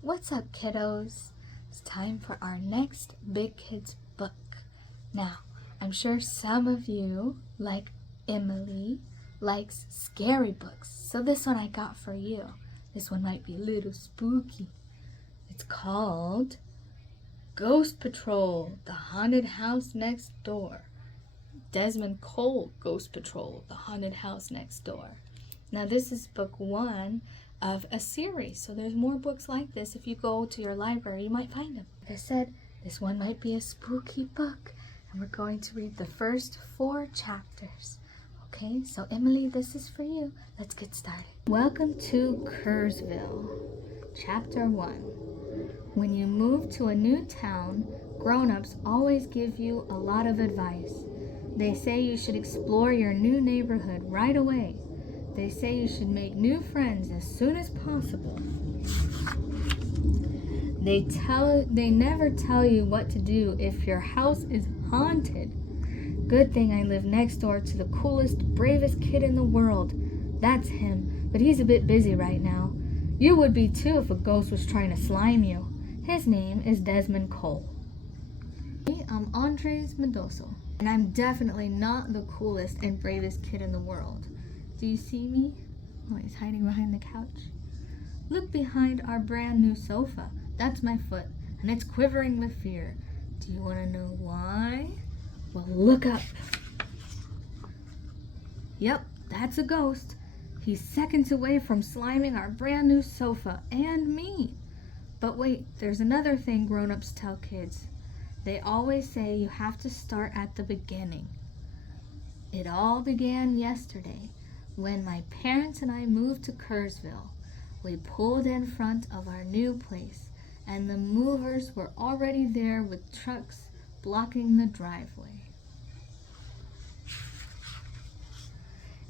What's up, kiddos? It's time for our next Big Kids book. Now, I'm sure some of you, like Emily, likes scary books. So this one I got for you. This one might be a little spooky. It's called Ghost Patrol, The Haunted House Next Door. Desmond Cole, Ghost Patrol, The Haunted House Next Door. Now this is book 1 of a series, so there's more books like this. If you go to your library, you might find them. Like I said, this one might be a spooky book, and we're going to read the first 4 chapters. Okay, so Emily, this is for you. Let's get started. Welcome to Kerrsville. Chapter 1. When you move to a new town, grown-ups always give you a lot of advice. They say you should explore your new neighborhood right away. They say you should make new friends as soon as possible. They never tell you what to do if your house is haunted. Good thing I live next door to the coolest, bravest kid in the world. That's him, but he's a bit busy right now. You would be too if a ghost was trying to slime you. His name is Desmond Cole. I'm Andres Mendoza, and I'm definitely not the coolest and bravest kid in the world. Do you see me? Oh, he's hiding behind the couch. Look behind our brand new sofa. That's my foot, and it's quivering with fear. Do you want to know why? Well, look up. Yep, that's a ghost. He's seconds away from sliming our brand new sofa and me. But wait, there's another thing grown-ups tell kids. They always say you have to start at the beginning. It all began yesterday when my parents and I moved to Kerrsville. We pulled in front of our new place, and the movers were already there with trucks blocking the driveway.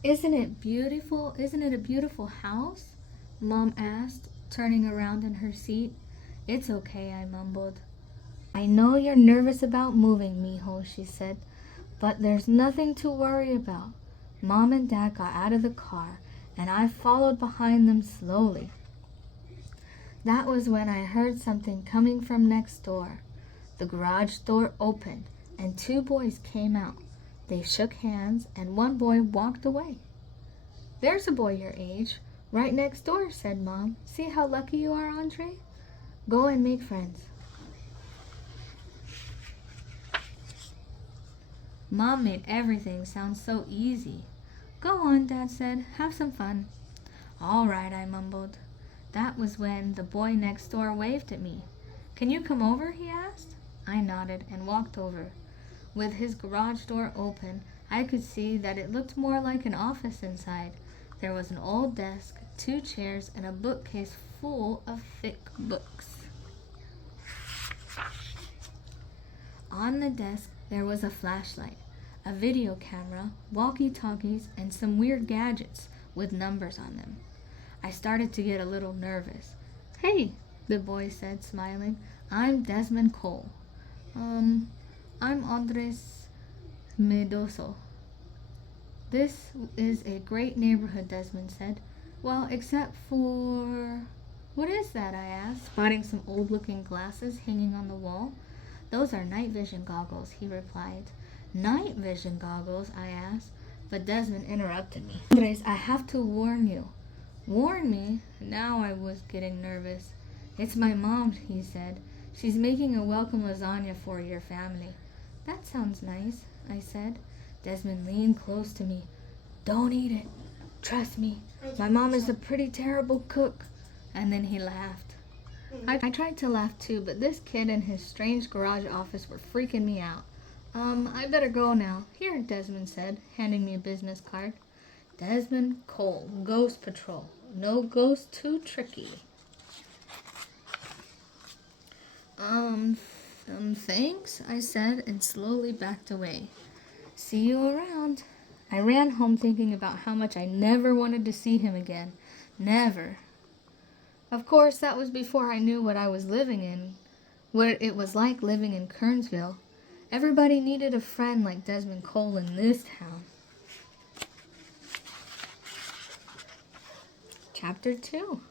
Isn't it beautiful? Isn't it a beautiful house? Mom asked, turning around in her seat. It's okay, I mumbled. I know you're nervous about moving, mijo, she said, but there's nothing to worry about. Mom and Dad got out of the car, and I followed behind them slowly. That was when I heard something coming from next door. The garage door opened, and 2 boys came out. They shook hands, and one boy walked away. There's a boy your age, right next door, said Mom. See how lucky you are, Andre? Go and make friends. Mom made everything sound so easy. Go on, Dad said. Have some fun. All right, I mumbled. That was when the boy next door waved at me. Can you come over, he asked. I nodded and walked over. With his garage door open, I could see that it looked more like an office inside. There was an old desk, 2 chairs, and a bookcase full of thick books. On the desk, there was a flashlight, a video camera, walkie-talkies, and some weird gadgets with numbers on them. I started to get a little nervous. Hey, the boy said, smiling. I'm Desmond Cole. I'm Andres Mendoza. This is a great neighborhood, Desmond said. Well, except for... What is that, I asked, spotting some old-looking glasses hanging on the wall. Those are night vision goggles, he replied. Night vision goggles, I asked, but Desmond interrupted me. Andres, I have to warn you. Warn me? Now I was getting nervous. It's my mom, he said. She's making a welcome lasagna for your family. That sounds nice, I said. Desmond leaned close to me. Don't eat it. Trust me. My mom is a pretty terrible cook. And then he laughed. I tried to laugh too, but this kid and his strange garage office were freaking me out. I better go now. Here, Desmond said, handing me a business card. Desmond Cole, Ghost Patrol. No ghost too tricky. Thanks, I said, and slowly backed away. See you around. I ran home thinking about how much I never wanted to see him again. Never. Of course, that was before I knew what I was living in, what it was like living in Kernsville. Everybody needed a friend like Desmond Cole in this town. Chapter 2.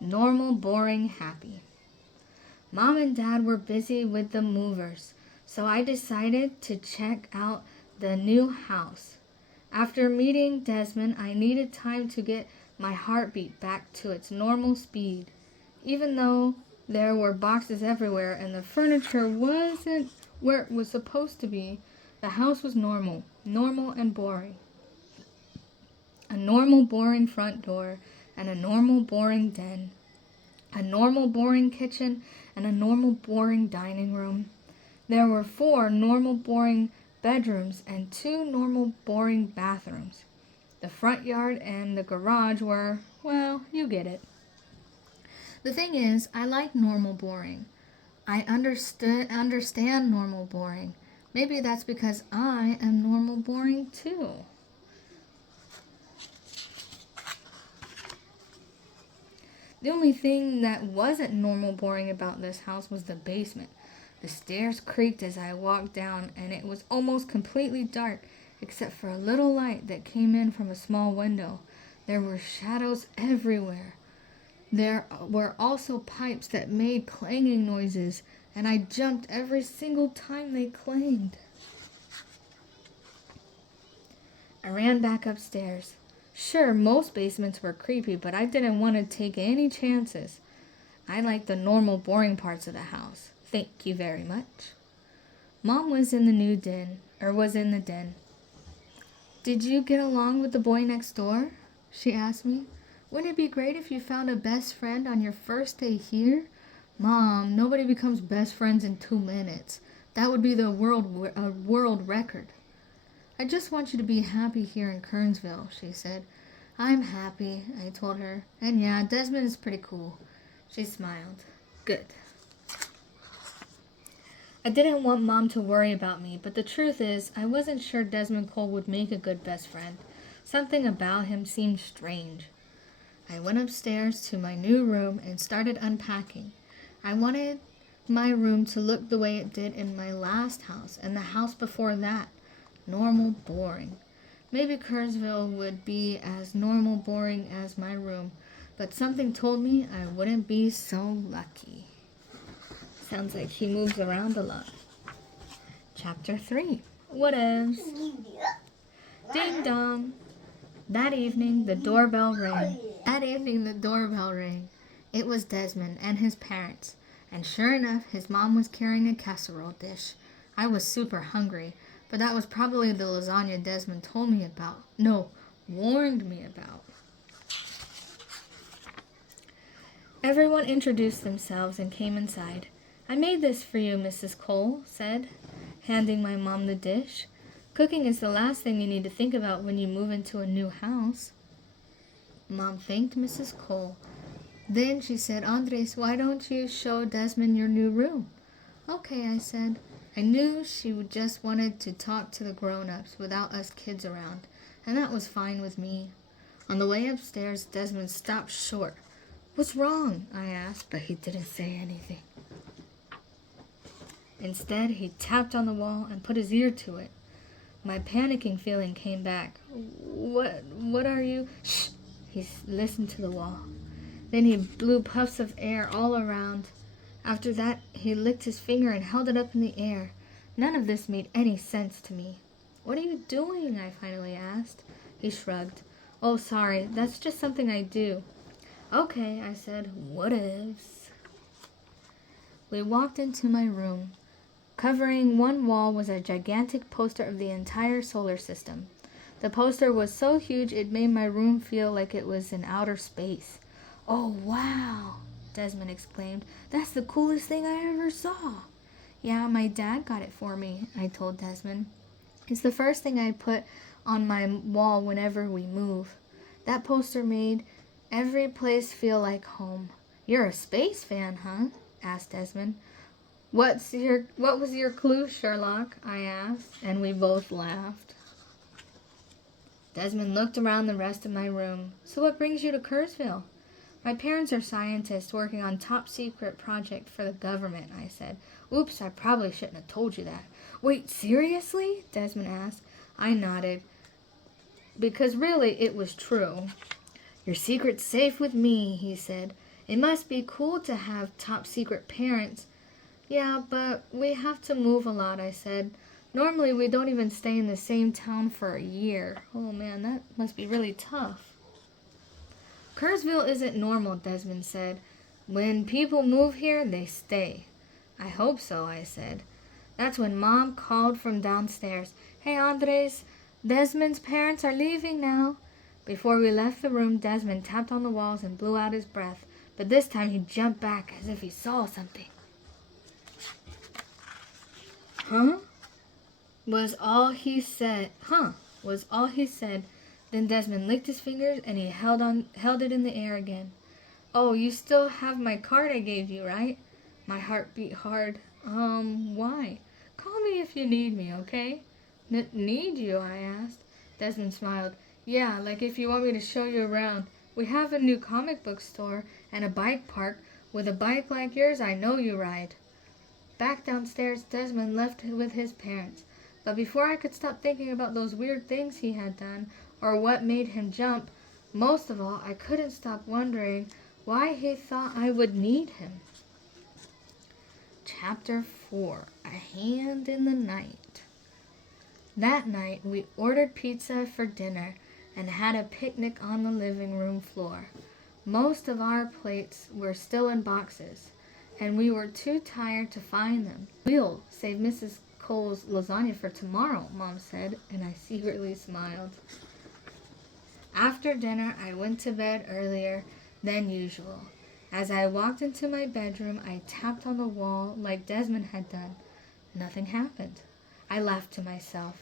Normal, boring, happy. Mom and Dad were busy with the movers, so I decided to check out the new house. After meeting Desmond, I needed time to get my heartbeat back to its normal speed. Even though there were boxes everywhere and the furniture wasn't where it was supposed to be, the house was normal and boring. A normal, boring front door and a normal, boring den. A normal, boring kitchen and a normal, boring dining room. There were 4 normal, boring bedrooms and 2 normal, boring bathrooms. The front yard and the garage were, well, you get it. The thing is, I like normal, boring. I understand normal, boring. Maybe that's because I am normal, boring too. The only thing that wasn't normal, boring about this house was the basement. The stairs creaked as I walked down, and it was almost completely dark, except for a little light that came in from a small window. There were shadows everywhere. There were also pipes that made clanging noises, and I jumped every single time they clanged. I ran back upstairs. Sure, most basements were creepy, but I didn't want to take any chances. I liked the normal, boring parts of the house. Thank you very much. Mom was in the den. Did you get along with the boy next door? She asked me. Wouldn't it be great if you found a best friend on your first day here? Mom, nobody becomes best friends in 2 minutes. That would be a world record. I just want you to be happy here in Kernsville, she said. I'm happy, I told her. And yeah, Desmond is pretty cool. She smiled. Good. I didn't want Mom to worry about me, but the truth is, I wasn't sure Desmond Cole would make a good best friend. Something about him seemed strange. I went upstairs to my new room and started unpacking. I wanted my room to look the way it did in my last house and the house before that. Normal, boring. Maybe Kernsville would be as normal, boring as my room, but something told me I wouldn't be so lucky. Sounds like he moves around a lot. Chapter 3. Whatevs. Ding dong. That evening, the doorbell rang. It was Desmond and his parents, and sure enough, his mom was carrying a casserole dish. I was super hungry, but that was probably the lasagna Desmond told me about. No, warned me about. Everyone introduced themselves and came inside. I made this for you, Mrs. Cole said, handing my mom the dish. Cooking is the last thing you need to think about when you move into a new house. Mom thanked Mrs. Cole. Then she said, Andres, why don't you show Desmond your new room? Okay, I said. I knew she just wanted to talk to the grown-ups without us kids around, and that was fine with me. On the way upstairs, Desmond stopped short. What's wrong? I asked, but he didn't say anything. Instead, he tapped on the wall and put his ear to it. My panicking feeling came back. What are you? Shh! He listened to the wall. Then he blew puffs of air all around. After that, he licked his finger and held it up in the air. None of this made any sense to me. What are you doing? I finally asked. He shrugged. Oh, sorry, that's just something I do. Okay, I said, whatevs. We walked into my room. Covering one wall was a gigantic poster of the entire solar system. The poster was so huge it made my room feel like it was in outer space. Oh, wow, Desmond exclaimed. That's the coolest thing I ever saw. Yeah, my dad got it for me, I told Desmond. It's the first thing I put on my wall whenever we move. That poster made every place feel like home. You're a space fan, huh? Asked Desmond. What was your clue, Sherlock? I asked, and we both laughed. Desmond looked around the rest of my room. So what brings you to Kernsville? My parents are scientists working on top secret project for the government, I said. Oops, I probably shouldn't have told you that. Wait, seriously? Desmond asked. I nodded, because really it was true. Your secret's safe with me, he said. It must be cool to have top secret parents. Yeah, but we have to move a lot, I said. Normally we don't even stay in the same town for a year. Oh man, that must be really tough. Kurzville isn't normal, Desmond said. When people move here, they stay. I hope so, I said. That's when Mom called from downstairs. Hey, Andres, Desmond's parents are leaving now. Before we left the room, Desmond tapped on the walls and blew out his breath, but this time he jumped back as if he saw something. Huh? Was all he said. Then Desmond licked his fingers and he held it in the air again. Oh, you still have my card I gave you, right? My heart beat hard. Why? Call me if you need me, okay? Need you? I asked. Desmond smiled. Yeah, like if you want me to show you around. We have a new comic book store and a bike park. With a bike like yours, I know you ride. Back downstairs, Desmond left with his parents. But before I could stop thinking about those weird things he had done, or what made him jump, most of all, I couldn't stop wondering why he thought I would need him. Chapter 4. A Hand in the Night. That night, we ordered pizza for dinner and had a picnic on the living room floor. Most of our plates were still in boxes, and we were too tired to find them. We'll save Mrs. Cole's lasagna for tomorrow, Mom said, and I secretly smiled. After dinner, I went to bed earlier than usual. As I walked into my bedroom, I tapped on the wall like Desmond had done. Nothing happened. I laughed to myself.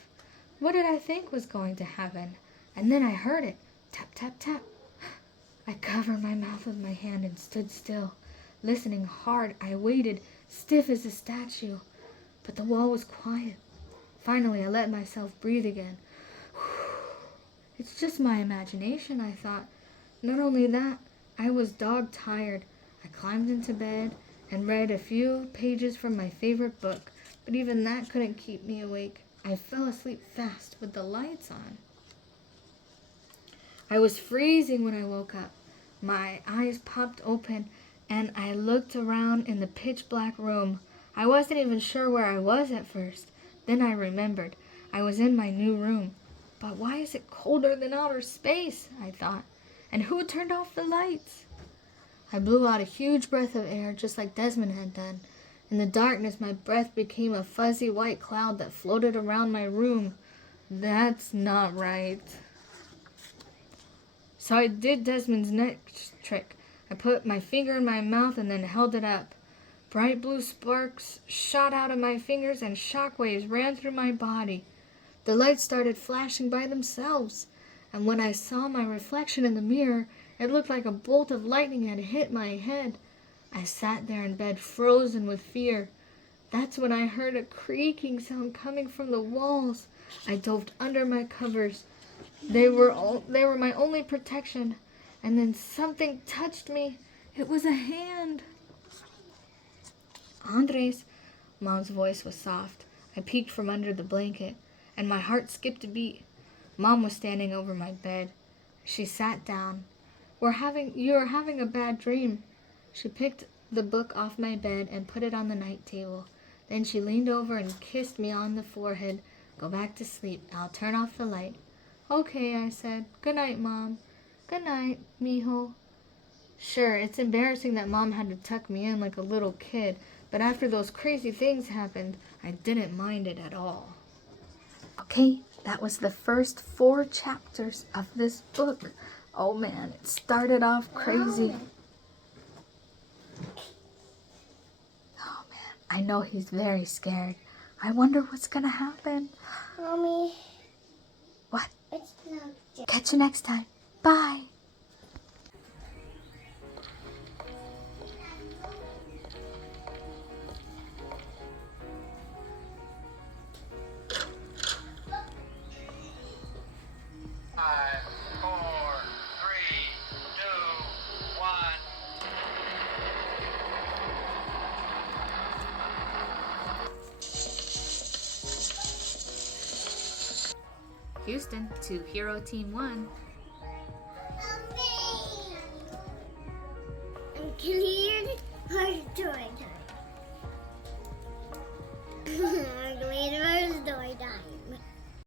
What did I think was going to happen? And then I heard it. Tap, tap, tap. I covered my mouth with my hand and stood still. Listening hard, I waited, stiff as a statue. But the wall was quiet. Finally, I let myself breathe again. It's just my imagination, I thought. Not only that, I was dog-tired. I climbed into bed and read a few pages from my favorite book, but even that couldn't keep me awake. I fell asleep fast with the lights on. I was freezing when I woke up. My eyes popped open, and I looked around in the pitch-black room. I wasn't even sure where I was at first. Then I remembered. I was in my new room. But why is it colder than outer space? I thought. And who turned off the lights? I blew out a huge breath of air just like Desmond had done. In the darkness, my breath became a fuzzy white cloud that floated around my room. That's not right. So I did Desmond's next trick. I put my finger in my mouth and then held it up. Bright blue sparks shot out of my fingers and shockwaves ran through my body. The lights started flashing by themselves, and when I saw my reflection in the mirror, it looked like a bolt of lightning had hit my head. I sat there in bed, frozen with fear. That's when I heard a creaking sound coming from the walls. I dove under my covers. They were my only protection. And then something touched me. It was a hand. Andres, Mom's voice was soft. I peeked from under the blanket, and my heart skipped a beat. Mom was standing over my bed. She sat down. You are having a bad dream. She picked the book off my bed and put it on the night table. Then she leaned over and kissed me on the forehead. Go back to sleep. I'll turn off the light. Okay, I said. Good night, Mom. Good night, mijo. Sure, it's embarrassing that Mom had to tuck me in like a little kid, but after those crazy things happened, I didn't mind it at all. Okay, that was the first 4 chapters of this book. Oh man, it started off crazy. Oh man, I know he's very scared. I wonder what's gonna happen. Mommy. What? It's not. Catch you next time. Bye. Five, 4, 3, 2, 1. Houston to Hero Team 1. I'm cleared her door.